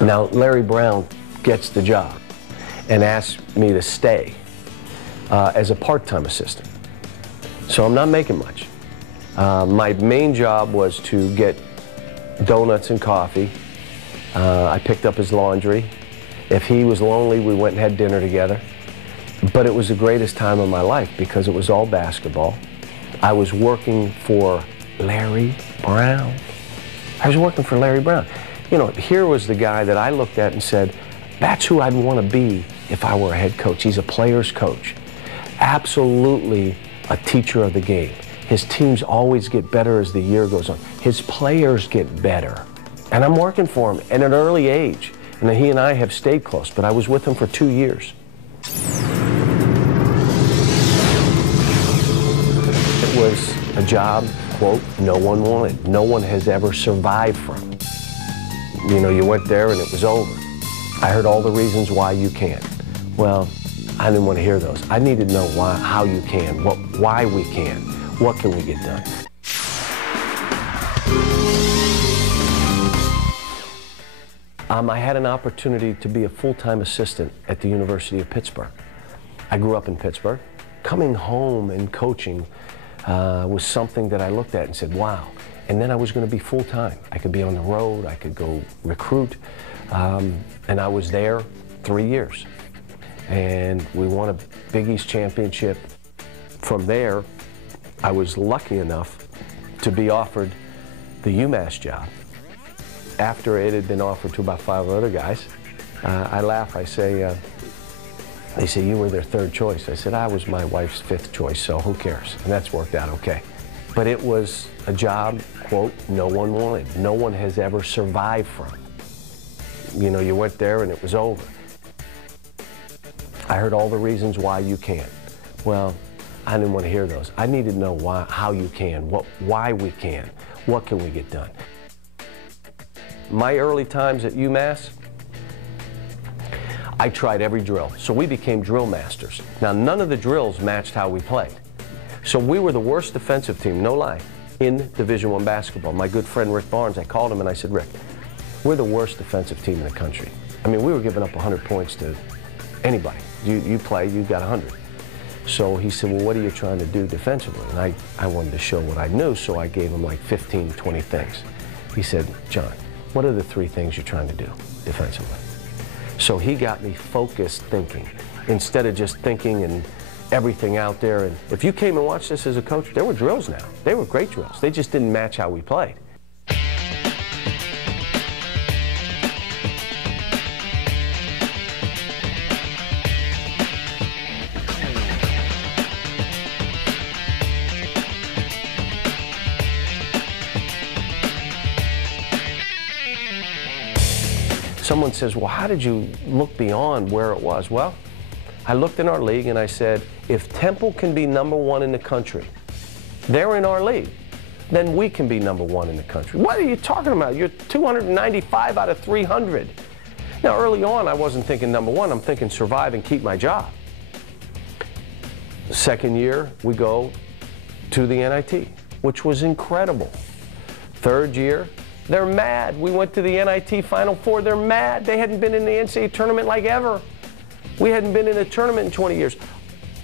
Now, Larry Brown gets the job and asks me to stay as a part-time assistant. So I'm not making much. My main job was to get donuts and coffee. I picked up his laundry. If he was lonely, we went and had dinner together. But it was the greatest time of my life because it was all basketball. I was working for Larry Brown. I was working for Larry Brown. You know, here was the guy that I looked at and said, that's who I'd want to be if I were a head coach. He's a player's coach. Absolutely a teacher of the game. His teams always get better as the year goes on. His players get better. And I'm working for him at an early age. And he and I have stayed close, but I was with him for 2 years. It was a job, quote, no one wanted. No one has ever survived from. You know, you went there and it was over. I heard all the reasons why you can't. Well, I didn't want to hear those. I needed to know why, how you can, why we can, what can we get done. I had an opportunity to be a full-time assistant at the University of Pittsburgh. I grew up in Pittsburgh. Coming home and coaching was something that I looked at and said, wow. And then I was going to be full-time. I could be on the road, I could go recruit, and I was there 3 years. And we won a Big East championship. From there, I was lucky enough to be offered the UMass job. After it had been offered to about 5 other guys, I laugh, I say, they say, you were their third choice. I said, I was my wife's 5th choice, so who cares? And that's worked out okay. But it was a job, quote, no one wanted. No one has ever survived from. You know, you went there and it was over. I heard all the reasons why you can't. Well, I didn't want to hear those. I needed to know why, how you can, why we can, what can we get done. My early times at UMass, I tried every drill. So we became drill masters. Now, none of the drills matched how we played. So we were the worst defensive team, no lie, in Division I basketball. My good friend Rick Barnes, I called him and I said, Rick, we're the worst defensive team in the country. I mean, we were giving up 100 points to anybody. You play, you got 100. So he said, well, what are you trying to do defensively? And I wanted to show what I knew, so I gave him like 15, 20 things. He said, John, what are the 3 things you're trying to do defensively? So he got me focused thinking, instead of just thinking and everything out there. And if you came and watched this as a coach, there were drills now. They were great drills. They just didn't match how we played. Someone says, well, how did you look beyond where it was? Well, I looked in our league and I said, if Temple can be #1 in the country, they're in our league, then we can be #1 in the country. What are you talking about? You're 295 out of 300. Now, early on, I wasn't thinking #1. I'm thinking survive and keep my job. The second year, we go to the NIT, which was incredible. Third year, they're mad. We went to the NIT Final Four. They're mad. They hadn't been in the NCAA tournament like ever. We hadn't been in a tournament in 20 years.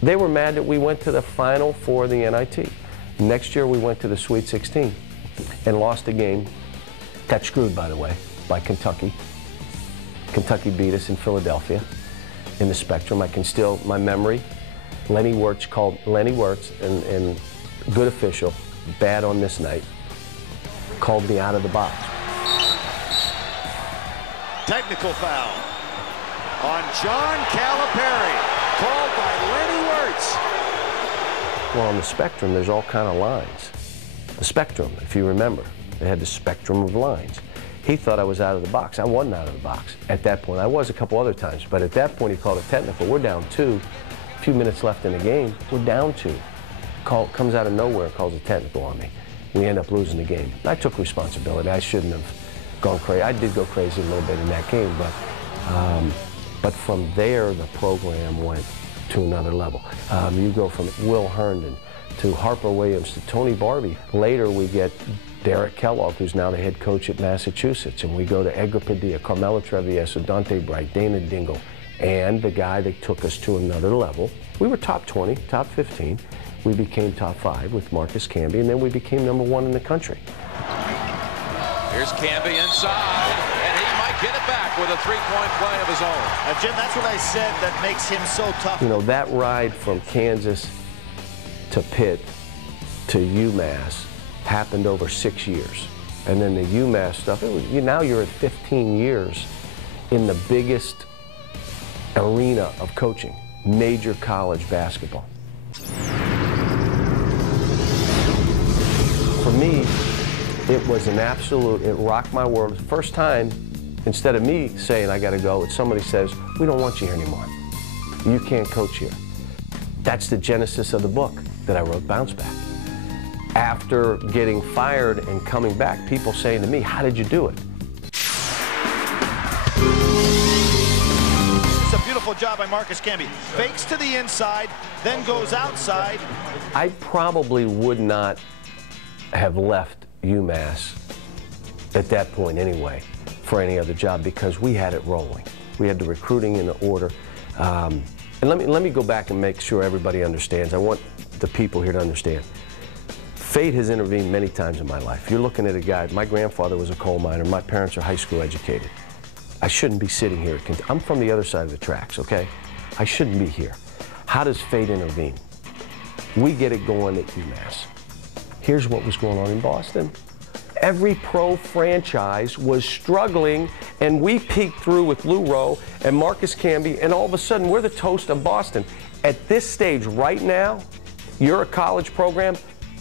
They were mad that we went to the Final Four of the NIT. Next year, we went to the Sweet 16 and lost a game. Got screwed, by the way, by Kentucky. Kentucky beat us in Philadelphia in the Spectrum. I can still, my memory, Lenny Wirtz, and good official, bad on this night, called me out of the box. Technical foul on John Calipari, called by Lenny Wirtz. Well, on the Spectrum, there's all kind of lines. The Spectrum, if you remember, they had the spectrum of lines. He thought I was out of the box. I wasn't out of the box at that point. I was a couple other times, but at that point he called a technical. We're down 2. A few minutes left in the game. We're down 2. Comes out of nowhere, calls a technical on me. We end up losing the game. I took responsibility. I shouldn't have gone crazy. I did go crazy a little bit in that game, but from there, the program went to another level. You go from Will Herndon to Harper Williams to Tony Barbie. Later, we get Derek Kellogg, who's now the head coach at Massachusetts, and we go to Edgar Padilla, Carmelo Travieso, Dante Bright, Dana Dingle, and the guy that took us to another level. We were top 20, top 15. We became top 5 with Marcus Camby, and then we became #1 in the country. Here's Camby inside, and he might get it back with a three-point play of his own. Jim, that's what I said that makes him so tough. You know, that ride from Kansas to Pitt to UMass happened over 6 years. And then the UMass stuff, now you're at 15 years in the biggest arena of coaching, major college basketball. For me, it was an absolute, it rocked my world. The first time, instead of me saying I gotta go, somebody says, we don't want you here anymore. You can't coach here. That's the genesis of the book that I wrote, Bounce Back. After getting fired and coming back, people saying to me, how did you do it? It's a beautiful job by Marcus Camby. Fakes to the inside, then goes outside. I probably would not have left UMass at that point anyway for any other job because we had it rolling. We had the recruiting in the order. And let me go back and make sure everybody understands. I want the people here to understand. Fate has intervened many times in my life. You're looking at a guy, my grandfather was a coal miner, my parents are high school educated. I shouldn't be sitting here. I'm from the other side of the tracks, okay? I shouldn't be here. How does fate intervene? We get it going at UMass. Here's what was going on in Boston. Every pro franchise was struggling, and we peeked through with Lou Rowe and Marcus Camby, and all of a sudden, we're the toast of Boston. At this stage right now, you're a college program,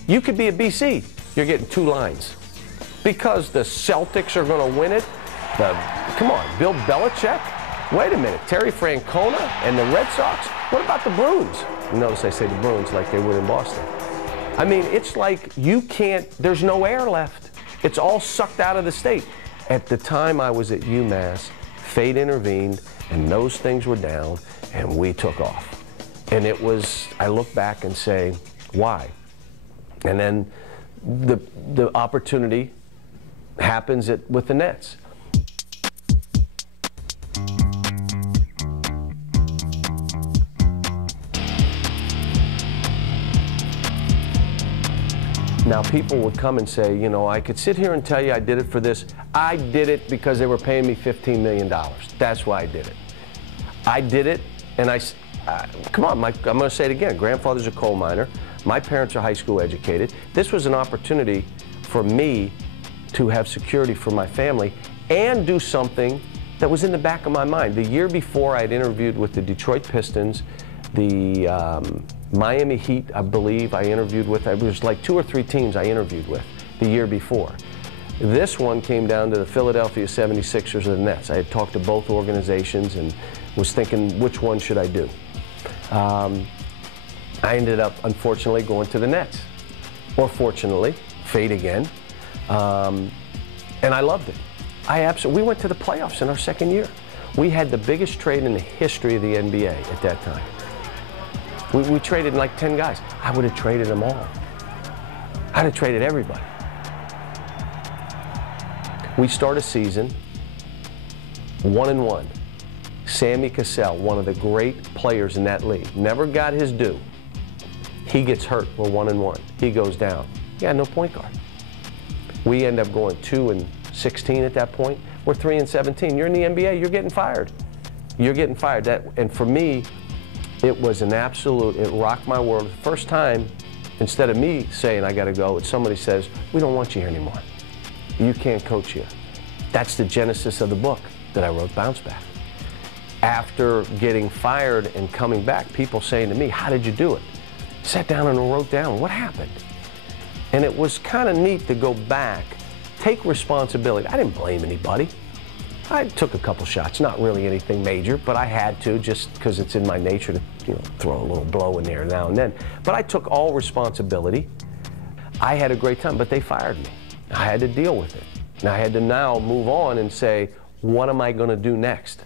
you could be a BC. You're getting 2 lines. Because the Celtics are going to win it. Come on, Bill Belichick? Wait a minute, Terry Francona and the Red Sox? What about the Bruins? You notice I say the Bruins like they would in Boston. I mean, it's like you can't, there's no air left. It's all sucked out of the state. At the time I was at UMass, fate intervened, and those things were down, and we took off. And it was, I look back and say, why? And then the opportunity happens with the Nets. Now people would come and say, you know, I could sit here and tell you I did it for this. I did it because they were paying me $15 million. That's why I did it. I did it, and come on, I'm going to say it again. Grandfather's a coal miner. My parents are high school educated. This was an opportunity for me to have security for my family and do something that was in the back of my mind. The year before, I had interviewed with the Detroit Pistons, the Miami Heat, I believe I interviewed with. It was like 2 or 3 teams I interviewed with the year before. This one came down to the Philadelphia 76ers and the Nets. I had talked to both organizations and was thinking, which one should I do? I ended up, unfortunately, going to the Nets. Or fortunately, fate again. And I loved it. We went to the playoffs in our second year. We had the biggest trade in the history of the NBA at that time. We traded like 10 guys. I would have traded them all. I'd have traded everybody. We start a season 1-1. Sammy Cassell, one of the great players in that league, never got his due. He gets hurt. We're 1-1. He goes down. Yeah, no point guard. We end up going 2-16 at that point. We're 3-17. You're in the NBA. You're getting fired. You're getting fired. And for me, it was an absolute, it rocked my world. The first time, instead of me saying I got to go, somebody says, we don't want you here anymore. You can't coach here. That's the genesis of the book that I wrote, Bounce Back. After getting fired and coming back, people saying to me, how did you do it? Sat down and wrote down what happened. And it was kind of neat to go back, take responsibility. I didn't blame anybody. I took a couple shots, not really anything major, but I had to just because it's in my nature to, you know, throw a little blow in there now and then. But I took all responsibility. I had a great time, but they fired me. I had to deal with it. And I had to now move on and say, what am I going to do next?